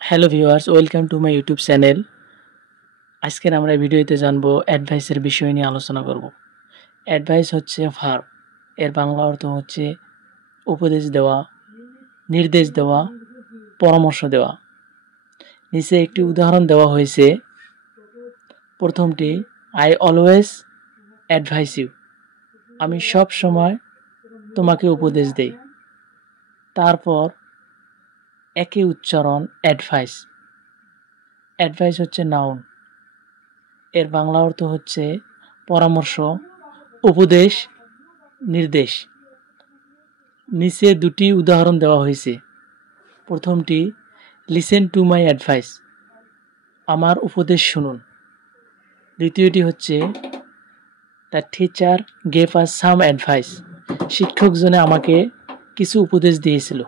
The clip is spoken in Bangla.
Hello viewers, welcome to my YouTube channel. আজকের আমরা ভিডিওতে জানবো অ্যাডভাইসের বিষয় নিয়ে আলোচনা করব। অ্যাডভাইস হচ্ছে ভার্ব। এর বাংলা অর্থ হচ্ছে উপদেশ দেওয়া, নির্দেশ দেওয়া, পরামর্শ দেওয়া। নিচে একটি উদাহরণ দেওয়া হয়েছে। প্রথমটি, আই অলওয়েজ অ্যাডভাইস ইউ। আমি সব সময় তোমাকে উপদেশ দেই। তারপর একই উচ্চারণ অ্যাডভাইস। অ্যাডভাইস হচ্ছে নাউন। এর বাংলা অর্থ হচ্ছে পরামর্শ, উপদেশ, নির্দেশ। নিচে দুটি উদাহরণ দেওয়া হয়েছে। প্রথমটি, লিসেন টু মাই অ্যাডভাইস। আমার উপদেশ শুনুন। দ্বিতীয়টি হচ্ছে, the teacher gave us some advice. শিক্ষকজনে আমাকে কিছু উপদেশ দিয়েছিল।